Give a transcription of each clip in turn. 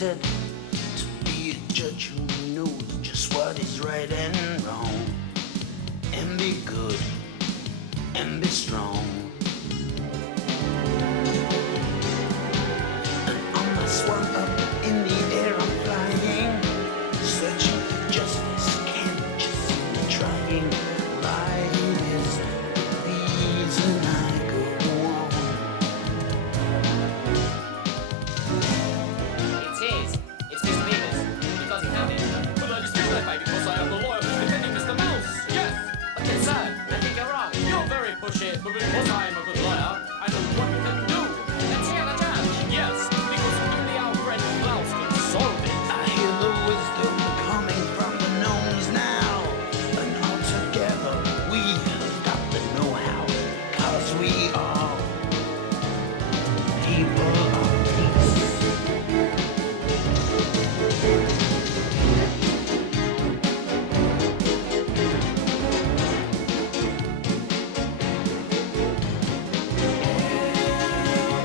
wanted to be a judge who knows just what is right and wrong, and be good and be strong. And on my swan up in the air I'm flying, searching for justice, can't you see me trying? Life is the reason I go on. It's Mr. Beavis, because he found it. But I dispute that, baby, because I am the lawyer who's defending Mr. Mouse. Yes. Okay, sir, I think you're wrong. You're very pushy, but because I am a good lawyer, I know what we can do. Let's hear the judge. Yes, because only our friend Klaus can solve it. I hear the wisdom coming from the gnomes now, and all together we have got the know-how, 'cause we are people of peace.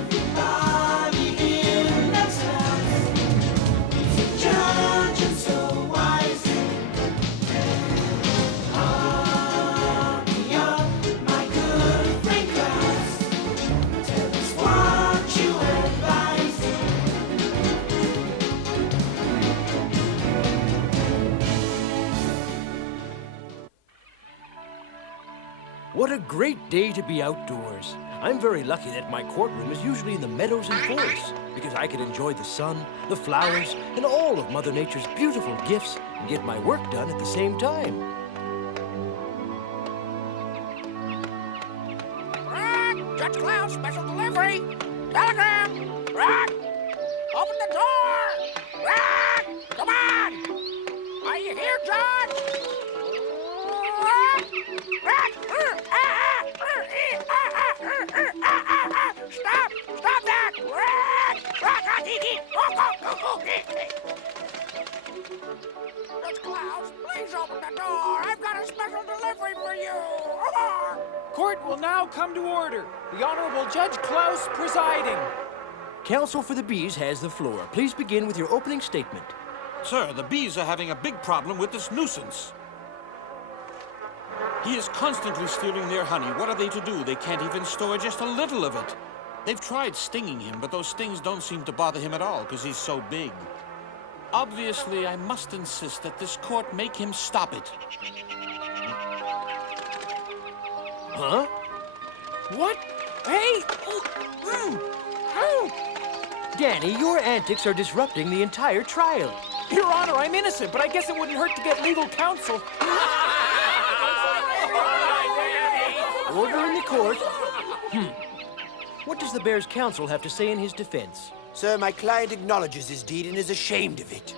Everybody in this house is a judge and so wise. Hurry up, my good friend Klaus. Tell us what you advise. What a great day to be outdoors. I'm very lucky that my courtroom is usually in the meadows and forests, because I can enjoy the sun, the flowers, and all of Mother Nature's beautiful gifts and get my work done at the same time. Judge Klaus, special delivery. Telegram. Open the door. Come on. Are you here, Judge? Stop that. Judge Klaus, please open the door. I've got a special delivery for you. Court will now come to order. The Honorable Judge Klaus presiding. Counsel for the Bees has the floor. Please begin with your opening statement. Sir, the bees are having a big problem with this nuisance. He is constantly stealing their honey. What are they to do? They can't even store just a little of it. They've tried stinging him, but those stings don't seem to bother him at all because he's so big. Obviously, I must insist that this court make him stop it. Huh? What? Hey! Danny, your antics are disrupting the entire trial. Your Honor, I'm innocent, but I guess it wouldn't hurt to get legal counsel. Order in the court. What does the Bear's counsel have to say in his defense? Sir, my client acknowledges his deed and is ashamed of it.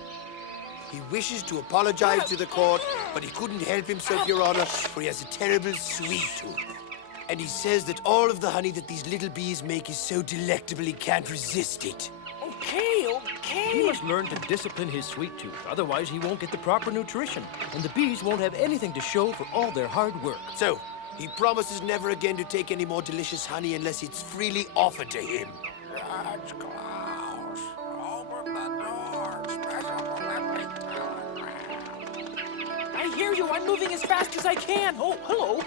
He wishes to apologize to the court, but he couldn't help himself, Your Honor, for he has a terrible sweet tooth. And he says that all of the honey that these little bees make is so delectable he can't resist it. He must learn to discipline his sweet tooth. Otherwise, he won't get the proper nutrition, and the bees won't have anything to show for all their hard work. So, he promises never again to take any more delicious honey unless it's freely offered to him. Judge Klaus, open the door. Special delivery telegram. I hear you. I'm moving as fast as I can. Oh, hello.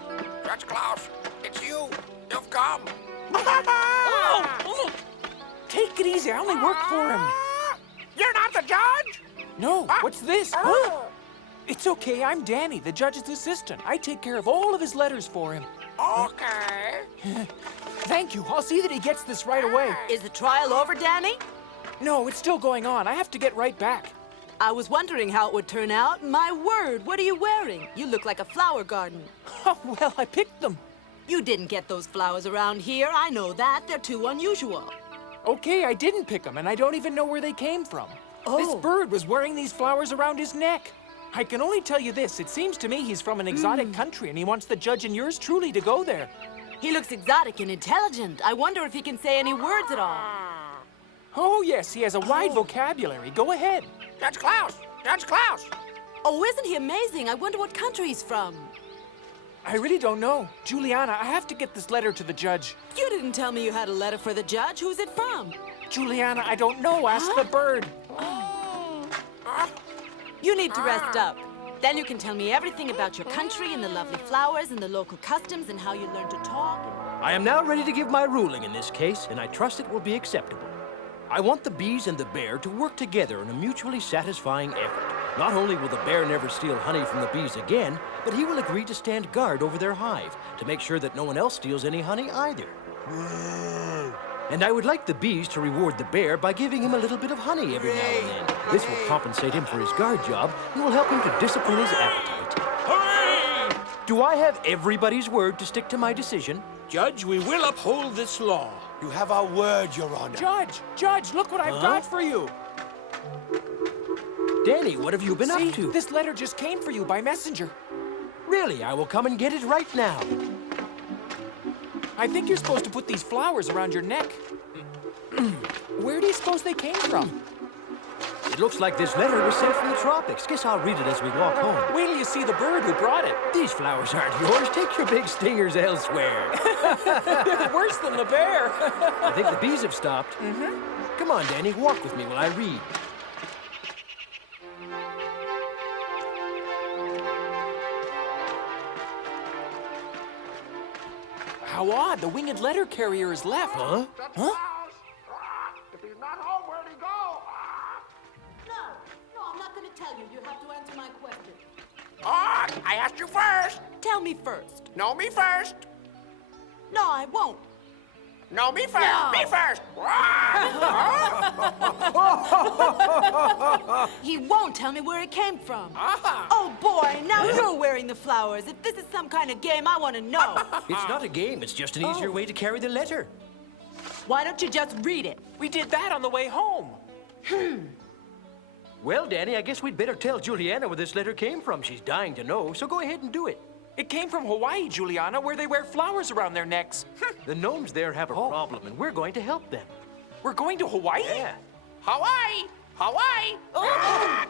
Judge Klaus, it's you. You've come. Oh. Take it easy. I only work for him. You're not the judge? No, what's this? It's okay. I'm Dany, the judge's assistant. I take care of all of his letters for him. Okay. Thank you. I'll see that he gets this right away. Is the trial over, Dany? No, it's still going on. I have to get right back. I was wondering how it would turn out. My word, what are you wearing? You look like a flower garden. Oh, well, I picked them. You didn't get those flowers around here. I know that. They're too unusual. Okay, I didn't pick them, and I don't even know where they came from. This bird was wearing these flowers around his neck. I can only tell you this. It seems to me he's from an exotic country, and he wants the judge and yours truly to go there. He looks exotic and intelligent. I wonder if he can say any words at all. Oh, yes, he has a wide vocabulary. Go ahead. Judge Klaus! Judge Klaus! Oh, isn't he amazing? I wonder what country he's from. I really don't know. Juliana, I have to get this letter to the judge. You didn't tell me you had a letter for the judge. Who's it from? Juliana, I don't know. Ask the bird. You need to rest up. Then you can tell me everything about your country and the lovely flowers and the local customs and how you learn to talk. I am now ready to give my ruling in this case, and I trust it will be acceptable. I want the bees and the bear to work together in a mutually satisfying effort. Not only will the bear never steal honey from the bees again, but he will agree to stand guard over their hive to make sure that no one else steals any honey either. And I would like the bees to reward the bear by giving him a little bit of honey every now and then. This will compensate him for his guard job and will help him to discipline his appetite. Hooray! Do I have everybody's word to stick to my decision? Judge, we will uphold this law. You have our word, Your Honor. Judge, look what I've got for you. Dany, what have you been See, up to? this letter just came for you by messenger. Really, I will come and get it right now. I think you're supposed to put these flowers around your neck. Where do you suppose they came from? It looks like this letter was sent from the tropics. Guess I'll read it as we walk home. Wait till you see the bird who brought it. These flowers aren't yours. Take your big stingers elsewhere. Worse than the bear. I think the bees have stopped. Come on, Dany, walk with me while I read. How odd, the winged letter carrier is left. Huh? Judge Klaus! If he's not home, where'd he go? No, I'm not going to tell you. You have to answer my question. I asked you first. Tell me first. No, me first. No, I won't. No, me first. No. Me first. He won't tell me where it came from. Oh, boy, now you're wearing the flowers. If this is some kind of game, I want to know. It's not a game. It's just an easier way to carry the letter. Why don't you just read it? We did that on the way home. Well, Dany, I guess we'd better tell Juliana where this letter came from. She's dying to know, so go ahead and do it. It came from Hawaii, Juliana, where they wear flowers around their necks. The gnomes there have a problem, and we're going to help them. We're going to Hawaii? Yeah. Hawaii! Hawaii! Oh!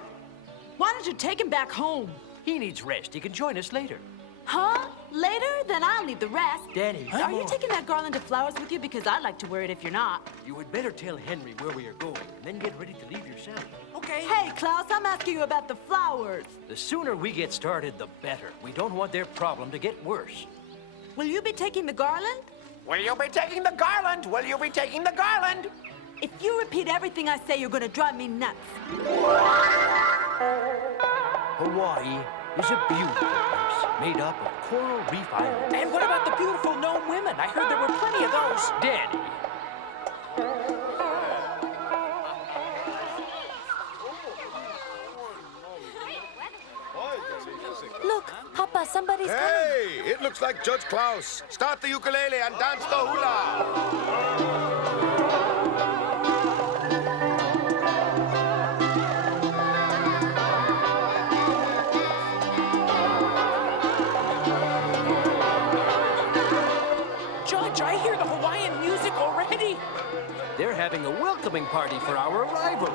Why don't you take him back home? He needs rest. He can join us later. Huh? Later? Then I'll need the rest. Dany, Are you taking that garland of flowers with you? Because I'd like to wear it if you're not. you would better tell Henry where we are going, and then get ready to leave yourself. Okay. Hey, Klaus, I'm asking you about the flowers. The sooner we get started, the better. We don't want their problem to get worse. Will you be taking the garland? Will you be taking the garland? Will you be taking the garland? If you repeat everything I say, you're gonna drive me nuts. Hawaii is a beautiful place made up of coral reef islands. And what about the beautiful gnome women? I heard there were plenty of those. Dany, Look, Papa, somebody's coming. Hey, it looks like Judge Klaus. Start the ukulele and dance the hula. Judge, I hear the Hawaiian music already. they're having a welcoming party for our arrival.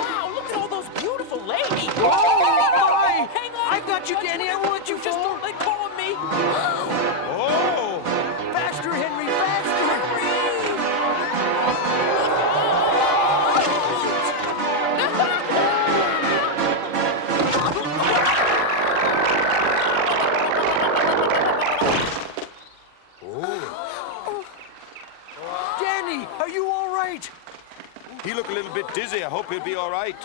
Wow, look at all those beautiful ladies. Oh, Hang on. I've got you, Dany. I want you, Just don't let go of me. Oh! Faster, Henry, faster! Dany, are you all right? He looked a little bit dizzy. I hope he'll be all right.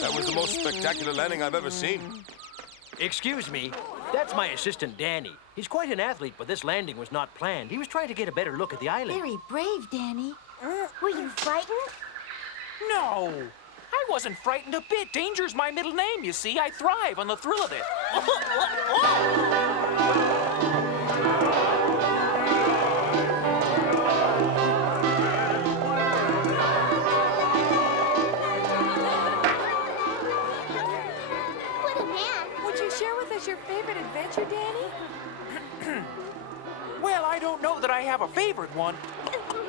That was the most spectacular landing I've ever seen. Excuse me. That's my assistant, Dany. He's quite an athlete, but this landing was not planned. He was trying to get a better look at the island. Very brave, Dany. Were you frightened? No, I wasn't frightened a bit. Danger's my middle name, you see. I thrive on the thrill of it. What a man. Would you share with us your favorite adventure, Dany? Well, I don't know that I have a favorite one.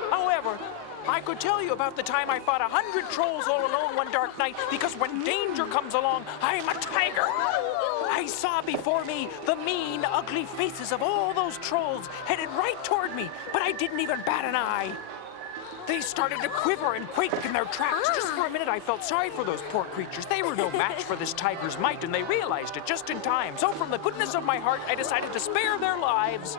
However, I could tell you about the time I fought 100 trolls all alone one dark night, because when danger comes along, I'm a tiger. I saw before me the mean, ugly faces of all those trolls headed right toward me, but I didn't even bat an eye. They started to quiver and quake in their tracks. Just for a minute, I felt sorry for those poor creatures. They were no match for this tiger's might, and they realized it just in time. So from the goodness of my heart, I decided to spare their lives.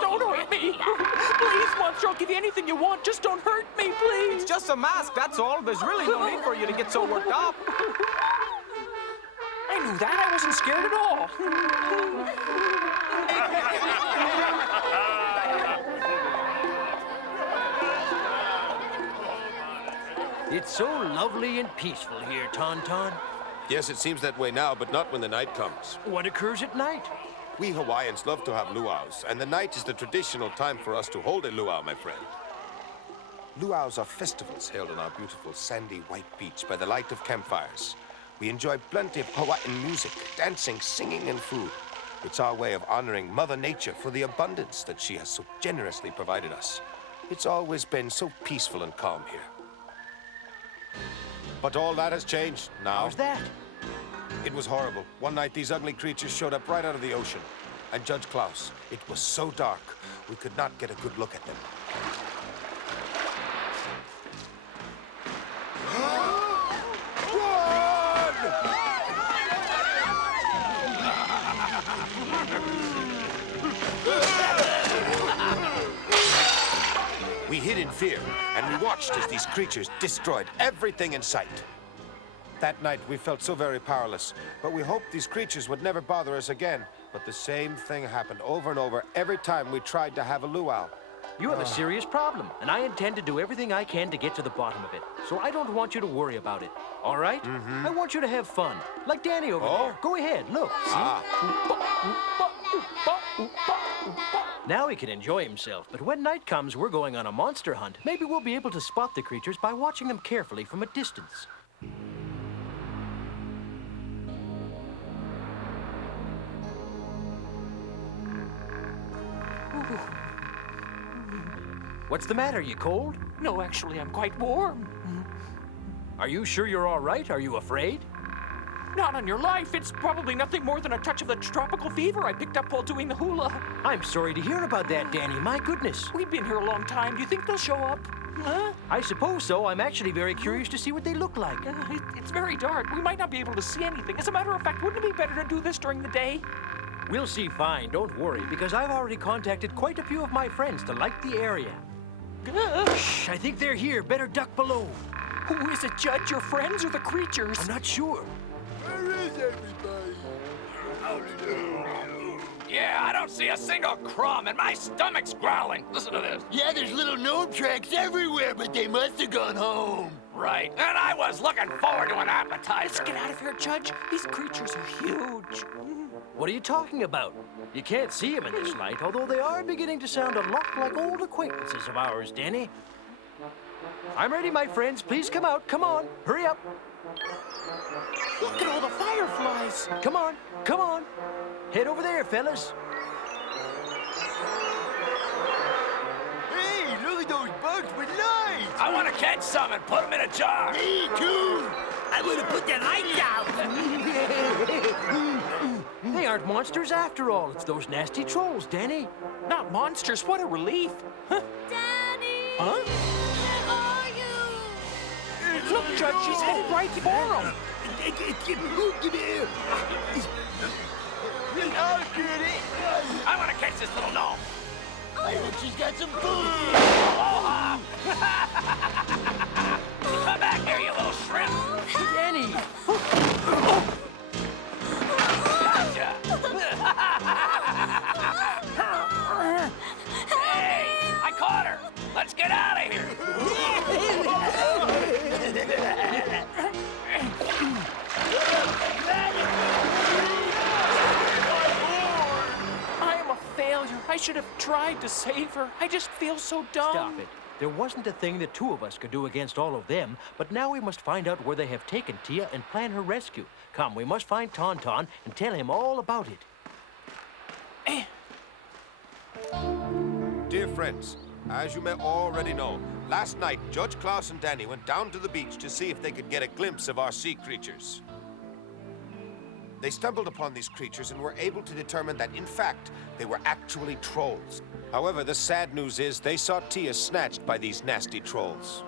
Don't hurt me. Please, monster, I'll give you anything you want. Just don't hurt me, please. It's just a mask, that's all. There's really no need for you to get so worked up. I knew that. I wasn't scared at all. It's so lovely and peaceful here, Tauntaun. Yes, it seems that way now, but not when the night comes. What occurs at night? We Hawaiians love to have luau's, and the night is the traditional time for us to hold a luau, my friend. Luau's are festivals held on our beautiful sandy white beach by the light of campfires. We enjoy plenty of Hawaiian music, dancing, singing, and food. It's our way of honoring Mother Nature for the abundance that she has so generously provided us. It's always been so peaceful and calm here. But all that has changed now. How's that? It was horrible. One night, these ugly creatures showed up right out of the ocean. And Judge Klaus, it was so dark, we could not get a good look at them. We hid in fear, and we watched as these creatures destroyed everything in sight. That night, we felt so very powerless, but we hoped these creatures would never bother us again. But the same thing happened over and over every time we tried to have a luau. You have a serious problem, and I intend to do everything I can to get to the bottom of it. So I don't want you to worry about it, all right? I want you to have fun, like Dany over there. Go ahead, look, see? Now he can enjoy himself, but when night comes, we're going on a monster hunt. Maybe we'll be able to spot the creatures by watching them carefully from a distance. What's the matter? You cold? No, actually, I'm quite warm. Are you sure you're all right? Are you afraid? Not on your life. It's probably nothing more than a touch of the tropical fever I picked up while doing the hula. I'm sorry to hear about that, Dany. My goodness. We've been here a long time. Do you think they'll show up? Huh? I suppose so. I'm actually very curious to see what they look like. It's very dark. We might not be able to see anything. As a matter of fact, wouldn't it be better to do this during the day? We'll see fine. Don't worry, because I've already contacted quite a few of my friends to light the area. Shh, I think they're here. Better duck below. Who is it, Judge? Your friends or the creatures? I'm not sure. Where is everybody? Yeah, I don't see a single crumb, and my stomach's growling. Listen to this. Yeah, there's little gnome tracks everywhere, but they must have gone home. Right, and I was looking forward to an appetizer. Let's get out of here, Judge. These creatures are huge. What are you talking about? You can't see them in this light, although they are beginning to sound a lot like old acquaintances of ours, Dany. I'm ready, my friends. Please come out. Come on. Hurry up. Look at all the fireflies. Come on. Come on. Head over there, fellas. Hey, look at those bugs with lights! I want to catch some and put them in a jar. Me too! I want to put the lights out! They aren't monsters after all. It's those nasty trolls, Dany. Not monsters. What a relief. Huh? Dany! Huh? Where are you? Look, Judge, she's headed right for him. Give me here! I'll get it! I want to catch this little gnome. I hope she's got some food! Come back here, you little shrimp. Dany! Gotcha. Hey, I caught her. Let's get out of here. I am a failure. I should have tried to save her. I just feel so dumb. Stop it. There wasn't a thing the two of us could do against all of them, but now we must find out where they have taken Tia and plan her rescue. Come, we must find Tauntaun and tell him all about it. Dear friends, as you may already know, last night Judge Klaus and Dany went down to the beach to see if they could get a glimpse of our sea creatures. They stumbled upon these creatures and were able to determine that, in fact, they were actually trolls. However, the sad news is they saw Tia snatched by these nasty trolls.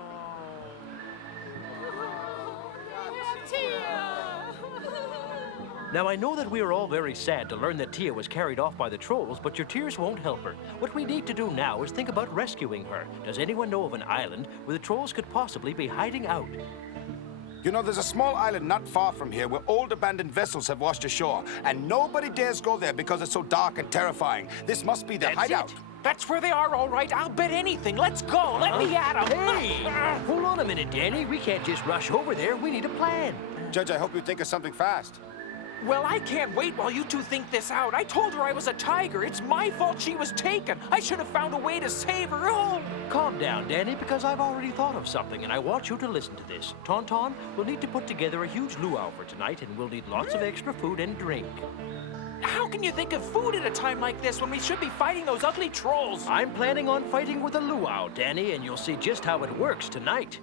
Now, I know that we are all very sad to learn that Tia was carried off by the trolls, but your tears won't help her. What we need to do now is think about rescuing her. Does anyone know of an island where the trolls could possibly be hiding out? You know, there's a small island not far from here where old abandoned vessels have washed ashore, and nobody dares go there because it's so dark and terrifying. This must be their hideout. That's where they are, all right. I'll bet anything. Let's go. Let me at them. Hey! Hold on a minute, Dany. We can't just rush over there. We need a plan. Judge, I hope you think of something fast. Well, I can't wait while you two think this out. I told her I was a tiger. It's my fault she was taken. I should have found a way to save her. Oh! Calm down, Dany, because I've already thought of something, and I want you to listen to this. Tauntaun, we'll need to put together a huge luau for tonight, and we'll need lots of extra food and drink. How can you think of food at a time like this when we should be fighting those ugly trolls? I'm planning on fighting with a luau, Dany, and you'll see just how it works tonight.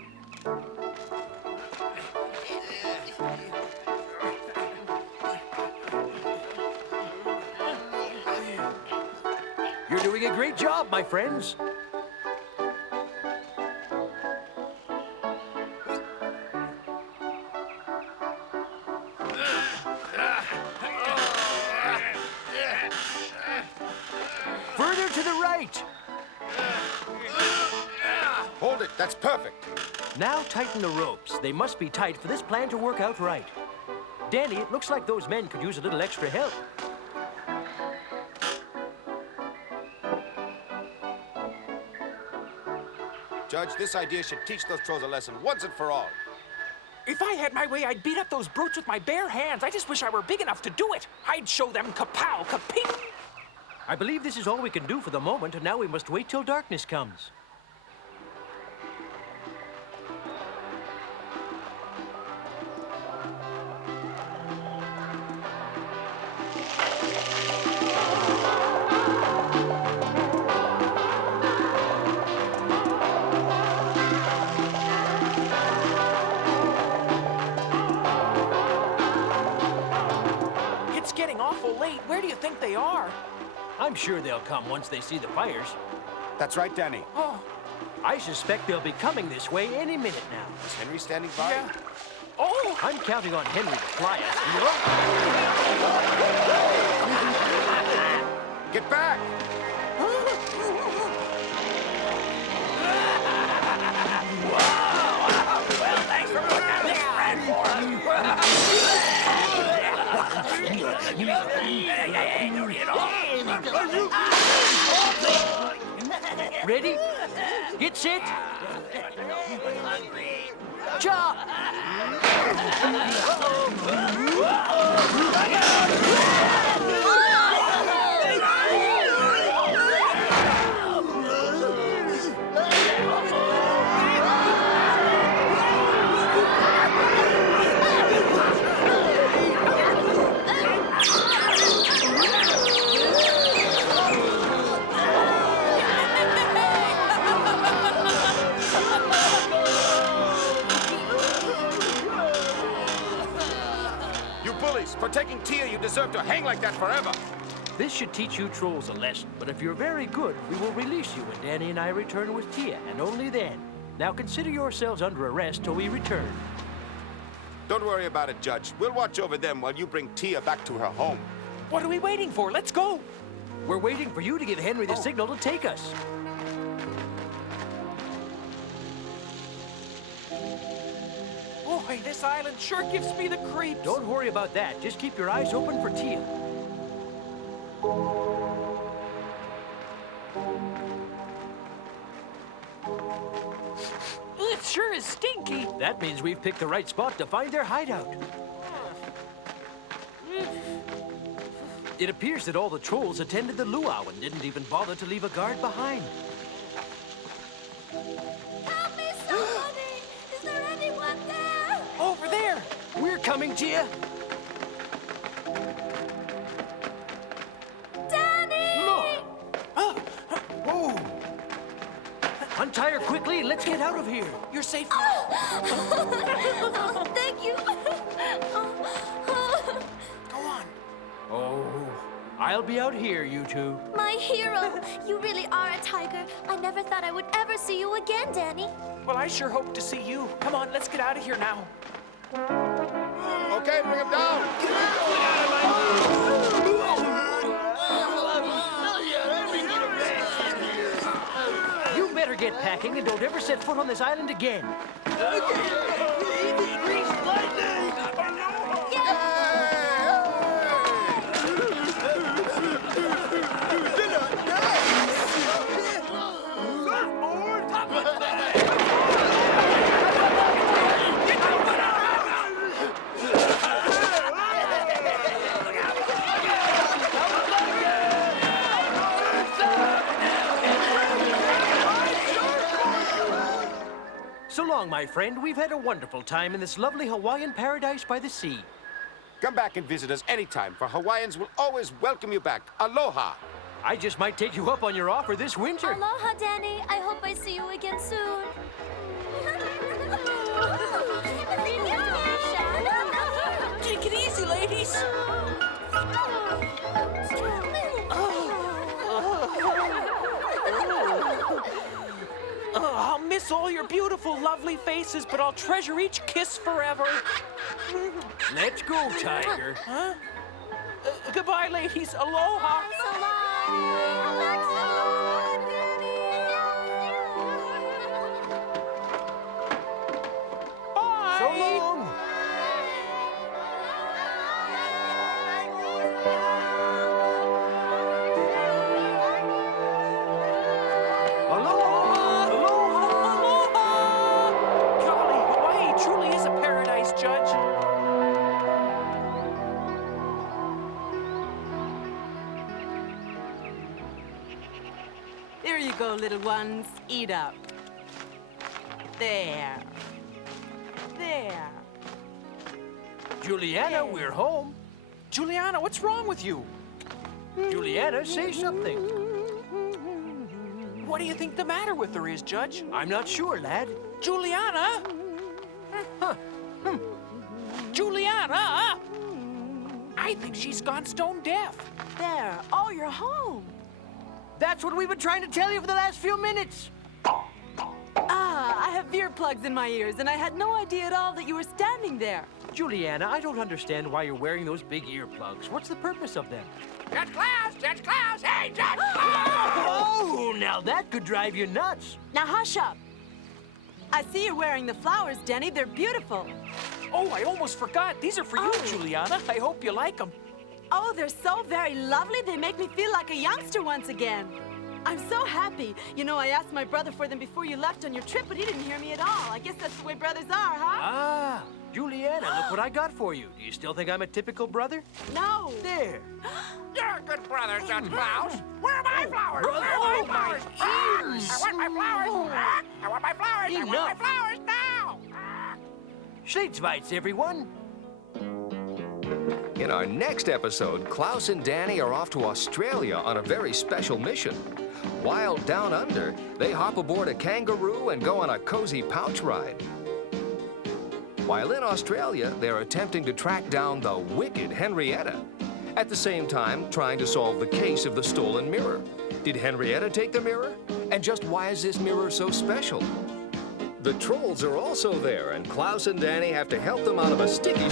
You're doing a great job, my friends. Further to the right. Hold it, that's perfect. Now tighten the ropes. They must be tight for this plan to work out right. Dany, it looks like those men could use a little extra help. Judge, this idea should teach those trolls a lesson once and for all. If I had my way, I'd beat up those brutes with my bare hands. I just wish I were big enough to do it. I'd show them kapow, kaping. I believe this is all we can do for the moment, and now we must wait till darkness comes. It's getting awful late. Where do you think they are? I'm sure they'll come once they see the fires. That's right, Dany. Oh, I suspect they'll be coming this way any minute now. Is Henry standing by? yeah. Oh! I'm counting on Henry to fly us. Get back! Thanks for moving out this friend for us. Ready? Get set. Chop! For taking Tia, you deserve to hang like that forever. This should teach you trolls a lesson, but if you're very good, we will release you when Dany and I return with Tia, and only then. Now consider yourselves under arrest till we return. Don't worry about it, Judge. We'll watch over them while you bring Tia back to her home. What are we waiting for? Let's go! We're waiting for you to give Henry the signal to take us. Boy, this island sure gives me the creeps. Don't worry about that. Just keep your eyes open for Tia. It sure is stinky. That means we've picked the right spot to find their hideout. It appears that all the trolls attended the luau and didn't even bother to leave a guard behind. Help me, somebody! Is there anyone there? Over there! We're coming, Tia. Dany! Look! Whoa! Untie her quickly and let's get out of here. You're safe. Oh, thank you. Go I'll be out here, you two. My hero! You really are a tiger. I never thought I would ever see you again, Dany. Well, I sure hope to see you. Come on, let's get out of here now. Okay, bring him down. You better get packing and don't ever set foot on this island again. So long, my friend. We've had a wonderful time in this lovely Hawaiian paradise by the sea. Come back and visit us anytime, for Hawaiians will always welcome you back. Aloha. I just might take you up on your offer this winter. Aloha, Dany. I hope I see you again soon. Take it easy, ladies. I'll miss all your beautiful, lovely faces, but I'll treasure each kiss forever. Let's go, Tiger. Huh? Goodbye, ladies. Aloha. Bye. So long. Golly, Hawaii truly is a paradise, Judge. Here you go, little ones. Eat up. There. There. Juliana, we're home. Juliana, what's wrong with you? Juliana, say something. What do you think the matter with her is, Judge? I'm not sure, lad. Juliana? Juliana? I think she's gone stone deaf. There. Oh, you're home. That's what we've been trying to tell you for the last few minutes. I have earplugs in my ears, and I had no idea at all that you were standing there. Juliana, I don't understand why you're wearing those big earplugs. What's the purpose of them? Judge Klaus! Judge Klaus! Hey, Judge Klaus! Oh, now that could drive you nuts. Now hush up. I see you're wearing the flowers, Dany. They're beautiful. Oh, I almost forgot. These are for you, Juliana. I hope you like them. Oh, they're so very lovely. They make me feel like a youngster once again. I'm so happy. You know, I asked my brother for them before you left on your trip, but he didn't hear me at all. I guess that's the way brothers are, huh? Ah, Juliana, look what I got for you. Do you still think I'm a typical brother? No. There. You're a good brother, Judge Klaus. Where are my flowers? Where are my flowers? I want my flowers. I want my flowers. I want my flowers now. Schlitzweitz, everyone. In our next episode, Klaus and Dany are off to Australia on a very special mission. While down under, they hop aboard a kangaroo and go on a cozy pouch ride. While in Australia, they're attempting to track down the wicked Henrietta. At the same time, trying to solve the case of the stolen mirror. Did Henrietta take the mirror? And just why is this mirror so special? The trolls are also there, and Klaus and Dany have to help them out of a sticky...